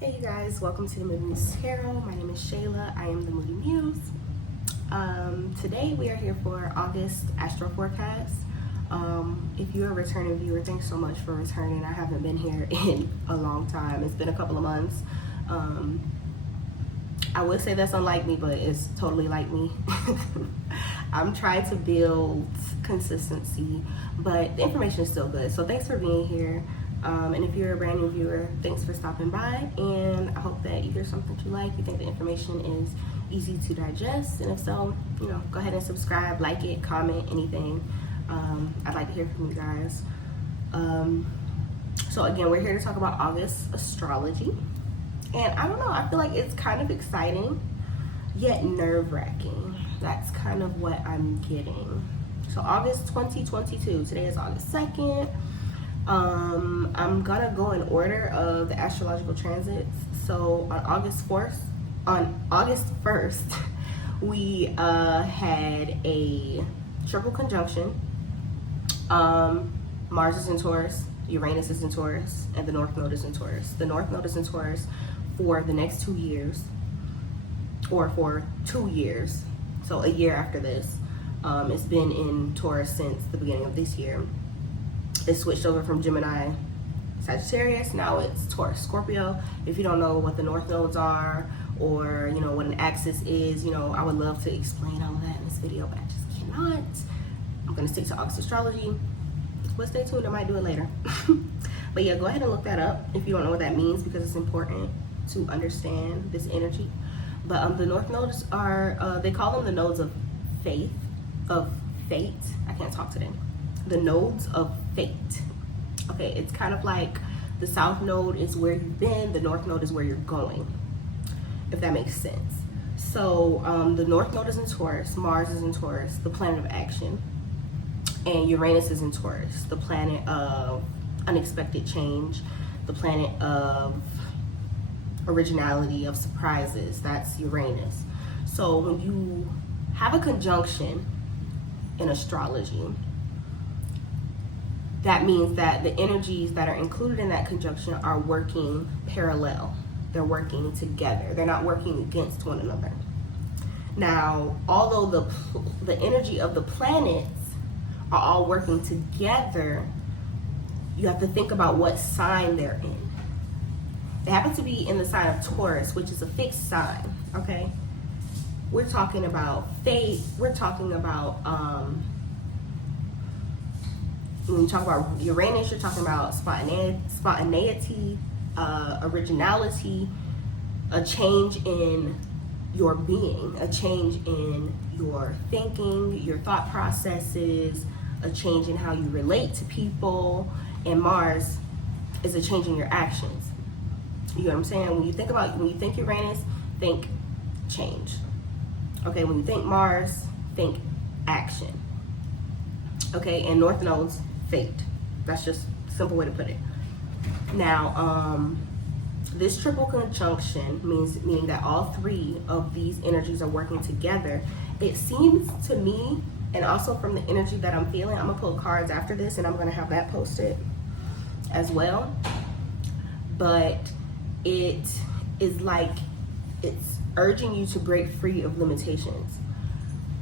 Hey you guys, welcome to the Moody Muse Tarot. My name is Shayla. I am the Moody Muse. Today we are here for August Astro forecast. If you're a returning viewer, thanks so much for returning. I haven't been here in a long time. It's been a couple of months. I would say that's unlike me, but it's totally like me. I'm trying to build consistency, but the information is still good. So thanks for being here. And if you're a brand new viewer, thanks for stopping by, and I hope that you hear something that you like, you think the information is easy to digest, and if so, go ahead and subscribe, like it, comment, anything. I'd like to hear from you guys. So again, we're here to talk about August astrology, and I don't know, I feel like it's kind of exciting, yet nerve-wracking. That's kind of what I'm getting. So August 2022, today is August 2nd. I'm gonna go in order of the astrological transits. So on August 1st, we had a triple conjunction. Mars is in Taurus, Uranus is in Taurus, and the North Node is in Taurus. The North Node is in Taurus for the next 2 years, or for 2 years. So a year after this. It's been in Taurus since the beginning of this year. It switched over from Gemini, Sagittarius, now it's Taurus, Scorpio. If you don't know what the North Nodes are, or what an axis is, I would love to explain all of that in this video, but I just cannot. I'm gonna stick to August astrology, but stay tuned, I might do it later. But yeah, go ahead and look that up if you don't know what that means, because it's important to understand this energy. But the North Nodes are, they call them the nodes of fate. I can't talk today. The nodes of fate. Okay, it's kind of like the South Node is where you've been, the North Node is where you're going, if that makes sense. So the North Node is in Taurus, Mars is in Taurus, the planet of action, and Uranus is in Taurus, the planet of unexpected change, the planet of originality, of surprises. That's Uranus. So when you have a conjunction in astrology, that means that the energies that are included in that conjunction are working parallel. They're working together. They're not working against one another. Now, although the energy of the planets are all working together, you have to think about what sign they're in. They happen to be in the sign of Taurus, which is a fixed sign, okay? We're talking about fate. We're talking about, when you talk about Uranus, you're talking about spontaneity, originality, a change in your being, a change in your thinking, your thought processes, a change in how you relate to people. And Mars is a change in your actions. You know what I'm saying? When you think Uranus, think change. Okay, when you think Mars, think action. Okay, and North Node's fate. That's just a simple way to put it. Now, this triple conjunction meaning that all three of these energies are working together. It seems to me, and also from the energy that I'm feeling, I'm gonna pull cards after this, and I'm gonna have that posted as well. But it is like it's urging you to break free of limitations.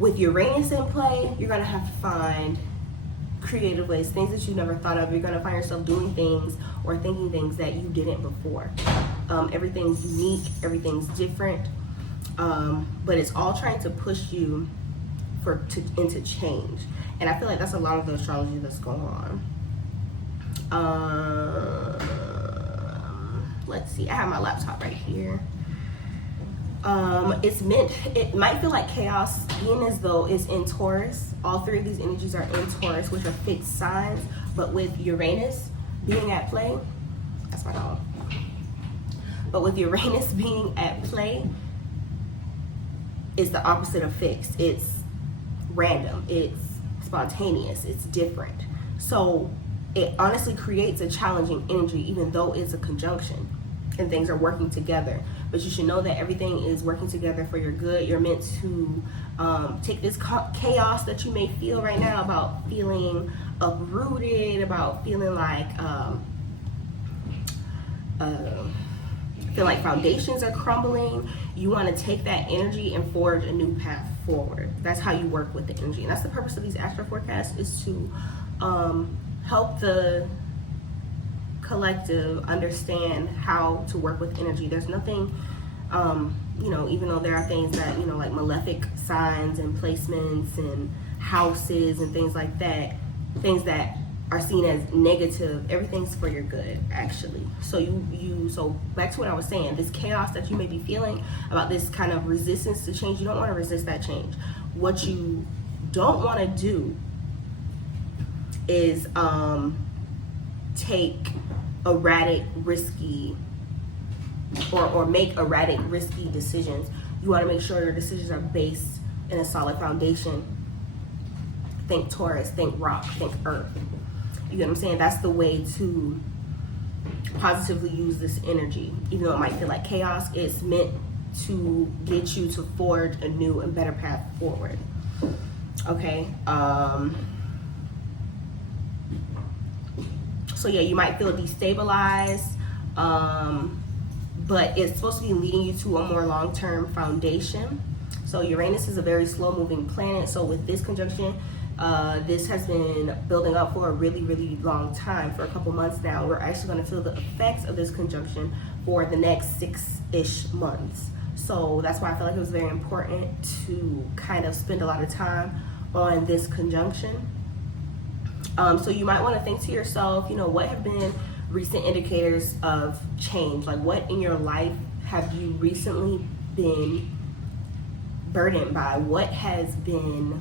With Uranus in play, you're gonna have to find creative ways, things that you never thought of. You're gonna find yourself doing things or thinking things that you didn't before. Everything's unique, everything's different, but it's all trying to push you into change. And I feel like that's a lot of the astrology that's going on. Let's see, I have my laptop right here. It might feel like chaos, being as though it's in Taurus. All three of these energies are in Taurus, which are fixed signs, but with Uranus being at play, that's my dog. But with Uranus being at play, it's the opposite of fixed. It's random, it's spontaneous, it's different. So it honestly creates a challenging energy, even though it's a conjunction and things are working together. But you should know that everything is working together for your good. You're meant to take this chaos that you may feel right now, about feeling uprooted, about feeling like feel like foundations are crumbling, you want to take that energy and forge a new path forward. That's how you work with the energy. And that's the purpose of these astro forecasts, is to help the collective understand how to work with energy. There's nothing, you know, even though there are things that, you know, like malefic signs and placements and houses and things like that, things that are seen as negative, everything's for your good, actually. So so back to what I was saying, this chaos that you may be feeling about, this kind of resistance to change, you don't want to resist that change. What you don't want to do is take erratic, risky, or make erratic, risky decisions. You want to make sure your decisions are based in a solid foundation. Think Taurus, think rock, think earth. You get what I'm saying? That's the way to positively use this energy. Even though it might feel like chaos, it's meant to get you to forge a new and better path forward. Okay? So yeah, you might feel destabilized, but it's supposed to be leading you to a more long-term foundation. So Uranus is a very slow-moving planet. So with this conjunction, this has been building up for a really, really long time, for a couple months now. We're actually going to feel the effects of this conjunction for the next 6-ish months. So that's why I feel like it was very important to kind of spend a lot of time on this conjunction. So you might want to think to yourself, you know, what have been recent indicators of change? Like, what in your life have you recently been burdened by? What has been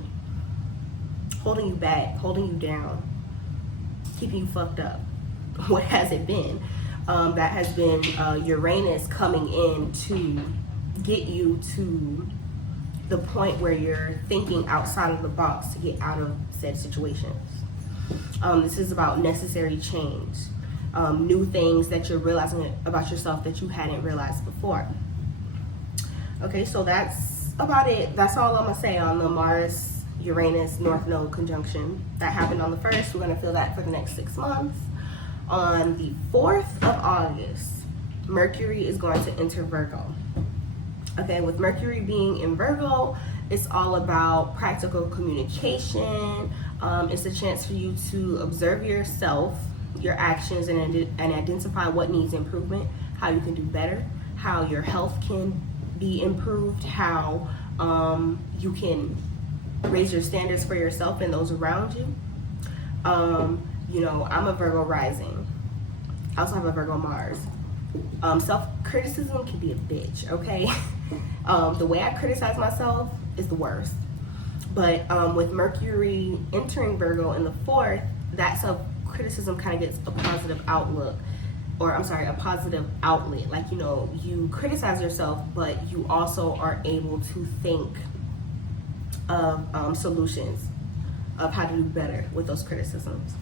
holding you back, holding you down, keeping you fucked up? What has it been? That has been Uranus coming in to get you to the point where you're thinking outside of the box to get out of said situations. This is about necessary change, new things that you're realizing about yourself that you hadn't realized before. Okay, so that's about it. That's all I'm gonna say on the Mars-Uranus North Node conjunction that happened on the 1st. We're gonna feel that for the next 6 months. On the 4th of August, Mercury is going to enter Virgo. Okay, with Mercury being in Virgo, it's all about practical communication. It's a chance for you to observe yourself, your actions, and identify what needs improvement, how you can do better, how your health can be improved, how you can raise your standards for yourself and those around you. You know, I'm a Virgo rising. I also have a Virgo Mars. Self-criticism can be a bitch, okay? The way I criticize myself is the worst. But with Mercury entering Virgo in the 4th, that self-criticism kind of gets a positive outlook, or I'm sorry, a positive outlet. Like, you know, you criticize yourself, but you also are able to think of solutions of how to do better with those criticisms.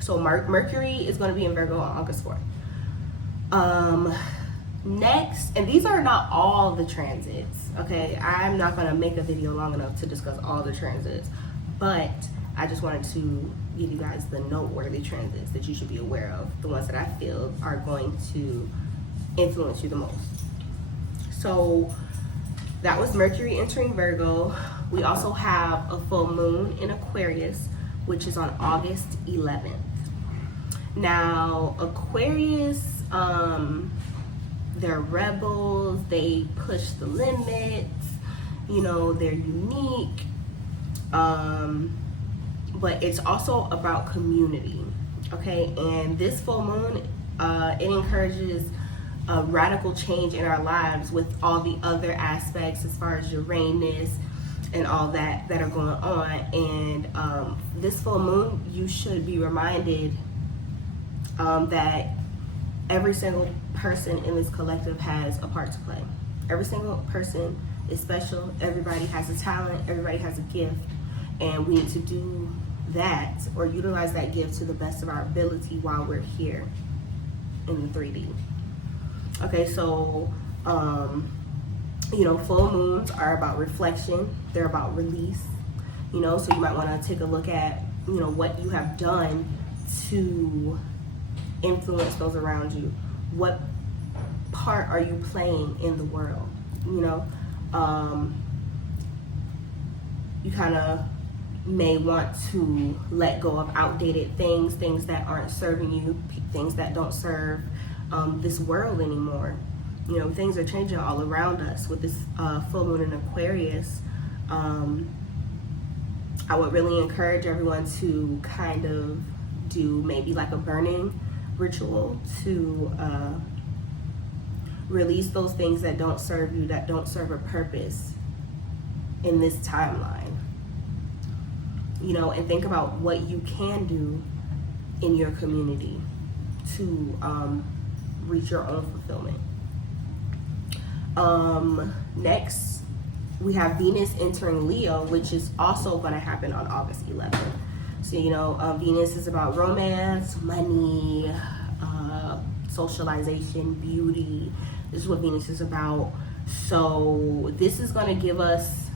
So Mercury is going to be in Virgo on August 4th. Next, and these are not all the transits, okay? I'm not going to make a video long enough to discuss all the transits, but I just wanted to give you guys the noteworthy transits that you should be aware of, the ones that I feel are going to influence you the most. So that was Mercury entering Virgo. We also have a full moon in Aquarius, which is on August 11th. Now, Aquarius, they're rebels, they push the limits, you know, they're unique, but it's also about community, okay? And this full moon, it encourages a radical change in our lives with all the other aspects as far as Uranus and all that are going on. And this full moon, you should be reminded that every single person in this collective has a part to play. Every single person is special. Everybody has a talent. Everybody has a gift. And we need to do that, or utilize that gift to the best of our ability while we're here in the 3D. Okay, so, you know, full moons are about reflection. They're about release, you know, so you might want to take a look at, you know, what you have done to influence those around you, what part are you playing in the world? You know, you kind of may want to let go of outdated things that aren't serving you, things that don't serve this world anymore. You know, things are changing all around us with this full moon in Aquarius. I would really encourage everyone to kind of do maybe like a burning ritual to release those things that don't serve you, that don't serve a purpose in this timeline. You know, and think about what you can do in your community to reach your own fulfillment. Next, we have Venus entering Leo, which is also going to happen on August 11th. So, you know, Venus is about romance, money, socialization, beauty. This is what Venus is about. So this is going to give us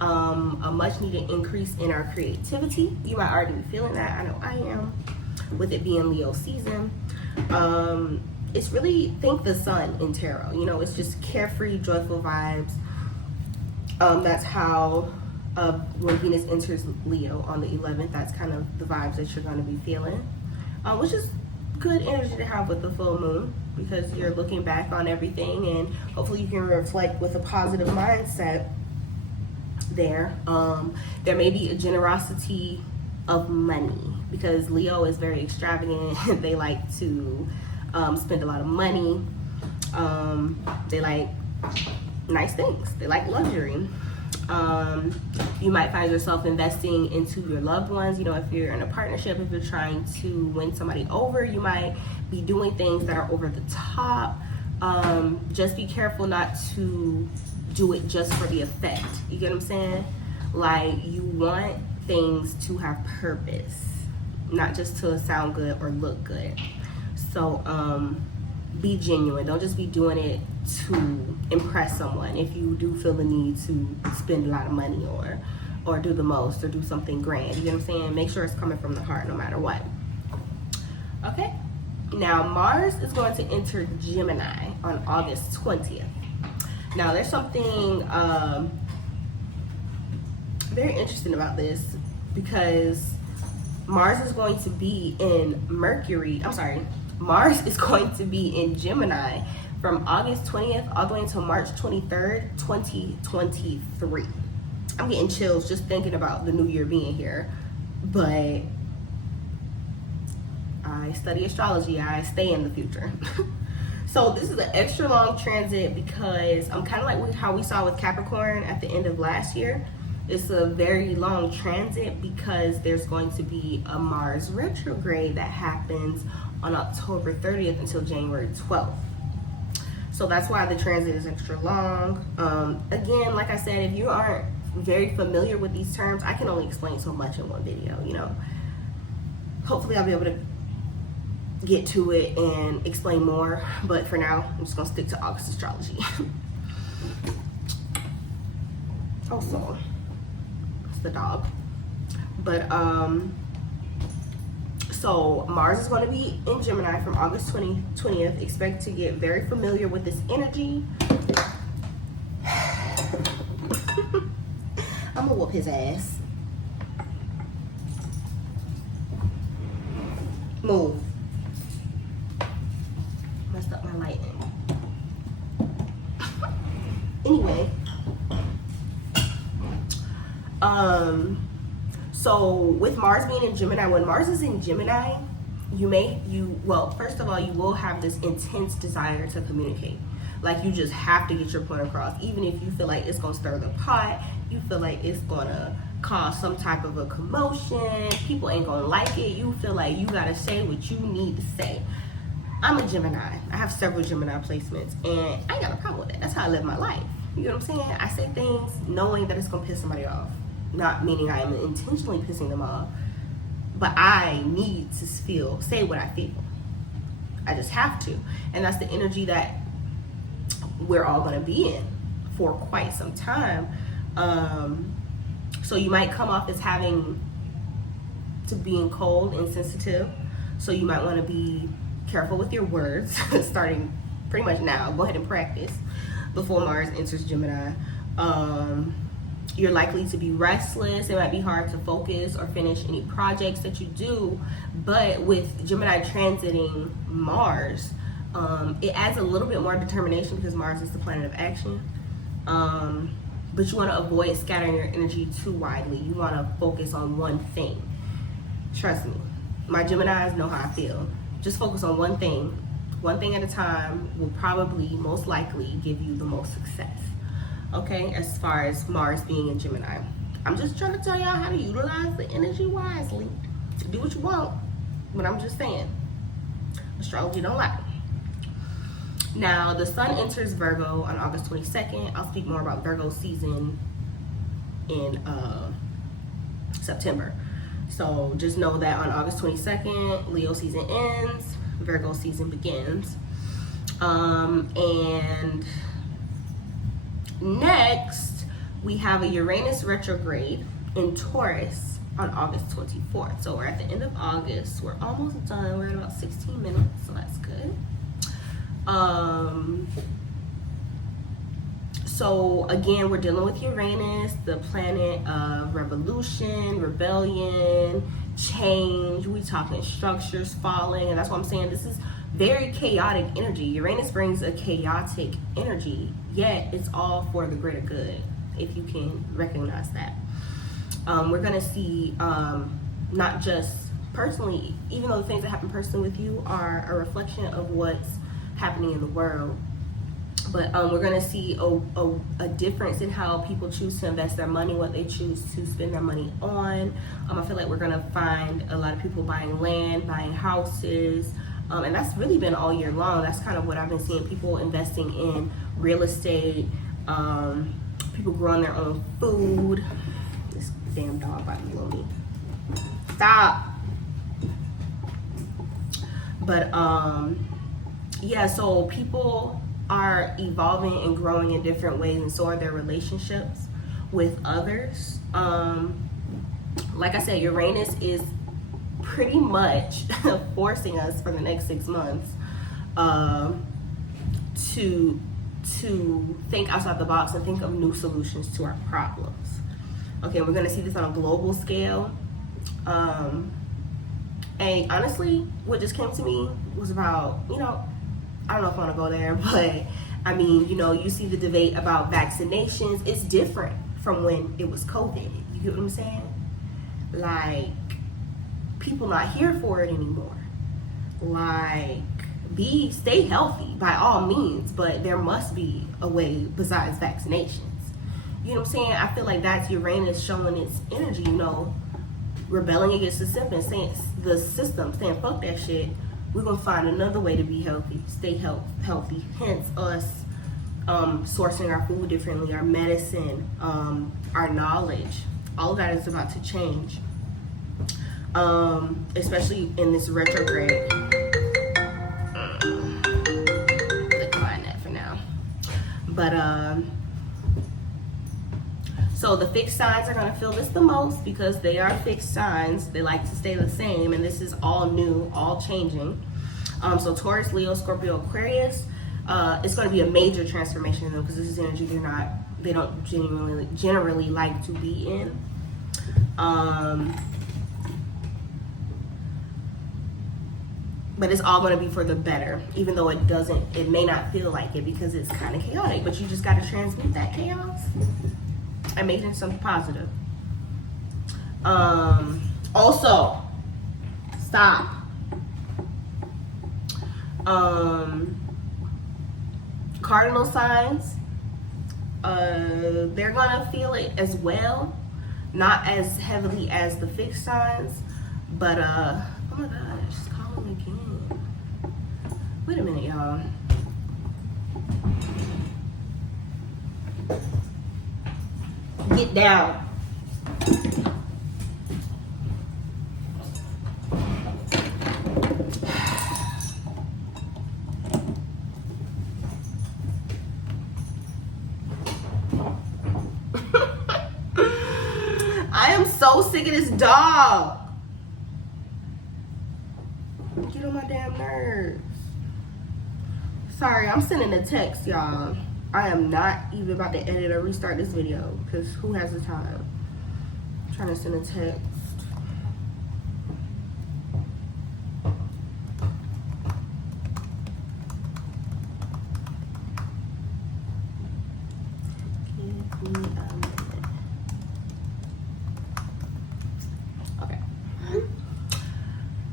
a much needed increase in our creativity. You might already be feeling that. I know I am, with it being Leo season. It's really, think the sun in tarot. You know, it's just carefree, joyful vibes. That's how when Venus enters Leo on the 11th, that's kind of the vibes that you're going to be feeling, which is good energy to have with the full moon, because you're looking back on everything and hopefully you can reflect with a positive mindset there. There may be a generosity of money, because Leo is very extravagant. They like to spend a lot of money. They like nice things. They like luxury. You might find yourself investing into your loved ones. You know, if you're in a partnership, if you're trying to win somebody over, you might be doing things that are over the top. Just be careful not to do it just for the effect. You get what I'm saying? Like, you want things to have purpose, not just to sound good or look good. So be genuine. Don't just be doing it to impress someone. If you do feel the need to spend a lot of money or do the most or do something grand, you know what I'm saying? Make sure it's coming from the heart no matter what. Okay, now Mars is going to enter Gemini on August 20th. Now there's something very interesting about this, because Mars is going to be in Mars is going to be in Gemini from August 20th all the way until March 23rd, 2023. I'm getting chills just thinking about the new year being here, but I study astrology. I stay in the future. So this is an extra long transit because I'm kind of like how we saw with Capricorn at the end of last year. It's a very long transit because there's going to be a Mars retrograde that happens on October 30th until January 12th. So that's why the transit is extra long. Again, like I said, if you aren't very familiar with these terms, I can only explain so much in one video, you know. Hopefully I'll be able to get to it and explain more, but for now, I'm just gonna stick to August astrology. Also, it's the dog. But so Mars is going to be in Gemini from August 20th. Expect to get very familiar with this energy. I'm gonna whoop his ass. Move. Messed up my lighting. Anyway, so with Mars being in Gemini, when Mars is in Gemini, well, first of all, you will have this intense desire to communicate. Like, you just have to get your point across, even if you feel like it's gonna stir the pot, you feel like it's gonna cause some type of a commotion, people ain't gonna like it, you feel like you gotta say what you need to say. I'm a Gemini. I have several Gemini placements, and I ain't got a problem with that. That's how I live my life. You know what I'm saying? I say things knowing that it's gonna piss somebody off. Not meaning I am intentionally pissing them off, but I need to say what I feel. I just have to. And that's the energy that we're all gonna be in for quite some time. So you might come off as being cold and sensitive. So you might wanna be careful with your words, starting pretty much now. Go ahead and practice before Mars enters Gemini. You're likely to be restless. It might be hard to focus or finish any projects that you do. But with Gemini transiting Mars, it adds a little bit more determination because Mars is the planet of action. But you want to avoid scattering your energy too widely. You want to focus on one thing. Trust me, my Geminis know how I feel. Just focus on one thing. One thing at a time will probably, most likely, give you the most success. Okay, as far as Mars being in Gemini. I'm just trying to tell y'all how to utilize the energy wisely. Do what you want, but I'm just saying, astrology don't lie. Now, the sun enters Virgo on August 22nd. I'll speak more about Virgo season in September. So just know that on August 22nd, Leo season ends, Virgo season begins. And next, we have a Uranus retrograde in Taurus on August 24th. So we're at the end of August. We're almost done. We're at about 16 minutes, so that's good. So again, we're dealing with Uranus, the planet of revolution, rebellion, change. We talking structures falling, and that's what I'm saying. This is very chaotic energy. Uranus brings a chaotic energy, yet it's all for the greater good, if you can recognize that. We're gonna see not just personally, even though the things that happen personally with you are a reflection of what's happening in the world, but we're going to see a difference in how people choose to invest their money, what they choose to spend their money on. I feel like we're going to find a lot of people buying land, buying houses, and that's really been all year long. That's kind of what I've been seeing, people investing in real estate, people growing their own food. This damn dog about to blow me. Stop. But yeah, so people are evolving and growing in different ways, and so are their relationships with others. Like I said, Uranus is pretty much forcing us for the next 6 months to think outside the box and think of new solutions to our problems. Okay, we're going to see this on a global scale. And honestly, what just came to me was about, I don't know if I want to go there, but I mean, you see the debate about vaccinations. It's different from when it was COVID. You get what I'm saying? Like, people not here for it anymore. Like, stay healthy by all means, but there must be a way besides vaccinations. You know what I'm saying? I feel like that's Uranus showing its energy, rebelling against the system, saying fuck that shit. We're gonna find another way to be healthy, stay healthy. Hence us sourcing our food differently, our medicine, our knowledge. All of that is about to change, especially in this retrograde. Decline that for now. But so the fixed signs are going to feel this the most because they are fixed signs. They like to stay the same, and this is all new, all changing. So Taurus, Leo, Scorpio, Aquarius, it's going to be a major transformation in them because this is energy they don't generally like to be in. But it's all going to be for the better, even though it may not feel like it because it's kind of chaotic, but you just got to transmute that chaos and make it something positive. Also, stop. Cardinal signs, they're gonna feel it as well, not as heavily as the fixed signs, but oh my gosh, just call them again. Wait a minute, y'all. Get down. I am so sick of this dog. Get on my damn nerves. Sorry, I'm sending a text, y'all. I am not even about to edit or restart this video because who has the time? I'm trying to send a text. Give me a minute. Okay.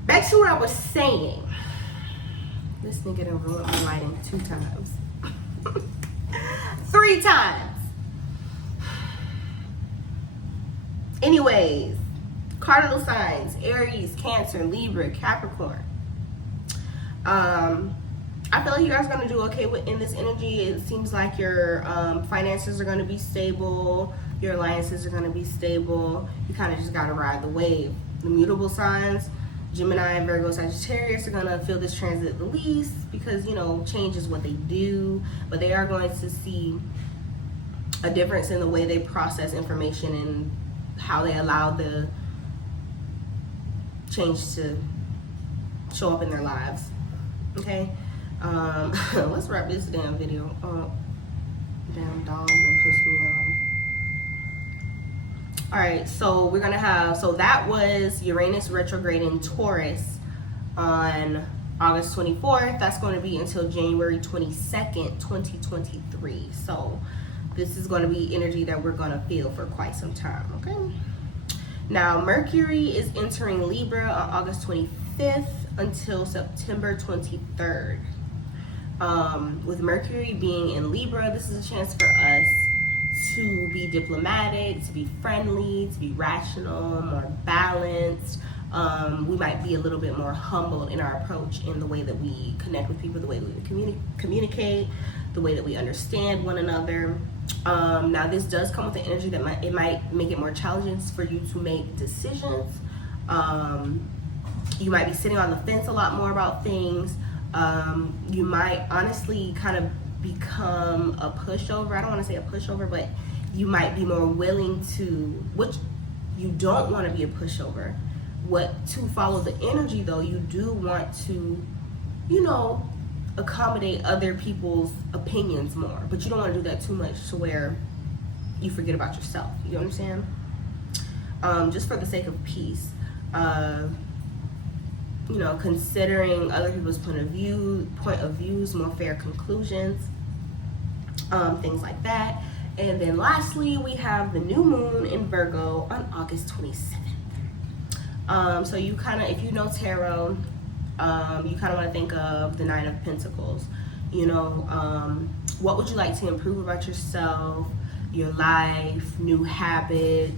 Back to what I was saying. This nigga done ruined my lighting 2 times. 3 times. Anyways, cardinal signs: Aries, Cancer, Libra, Capricorn. I feel like you guys are going to do okay in this energy. It seems like your finances are going to be stable. Your alliances are going to be stable. You kind of just got to ride the wave. The mutable signs: Gemini, Virgo, Sagittarius are going to feel this transit the least because, you know, change is what they do. But they are going to see a difference in the way they process information and how they allow the change to show up in their lives. Okay? Let's wrap this damn video up. Damn dog that pissed me off. Alright, so we're gonna have, so that was Uranus retrograde in Taurus on August 24th. That's going to be until January 22nd, 2023. So this is going to be energy that we're going to feel for quite some time, okay? Now, Mercury is entering Libra on August 25th until September 23rd. With Mercury being in Libra, this is a chance for us to be diplomatic, to be friendly, to be rational, more balanced. We might be a little bit more humble in our approach in the way that we connect with people, the way that we communicate, the way that we understand one another. Now, this does come with the energy that it might make it more challenging for you to make decisions. You might be sitting on the fence a lot more about things. You might honestly kind of become a pushover. I don't want to say a pushover, but you might be more willing to, which you don't want to be a pushover. To follow the energy though, you do want to, you know, accommodate other people's opinions more, but you don't want to do that too much to where you forget about yourself. You understand? Just for the sake of peace, you know, considering other people's point of views, more fair conclusions, things like that. And then lastly, we have the new moon in Virgo on August 27th. So you kind of, if you know tarot, you kind of want to think of the 9 of Pentacles. You know, what would you like to improve about yourself, your life, new habits?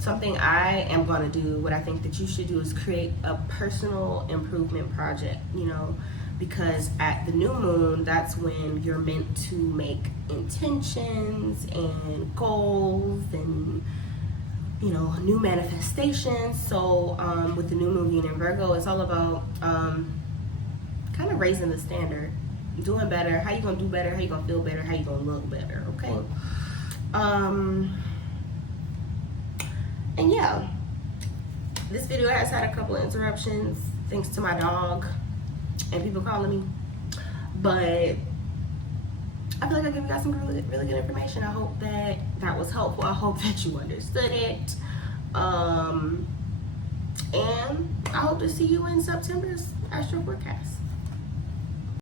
Something I am going to do, what I think that you should do is create a personal improvement project, you know, because at the new moon, that's when you're meant to make intentions and goals and, you know, new manifestations. So with the new moon being in Virgo, it's all about kind of raising the standard, doing better. How you gonna do better? How you gonna feel better? How you gonna look better? Okay. And yeah, this video has had a couple of interruptions thanks to my dog and people calling me, but I feel like I gave you guys some really good information. I hope that was helpful. I hope that you understood it. And I hope to see you in September's Astro forecast.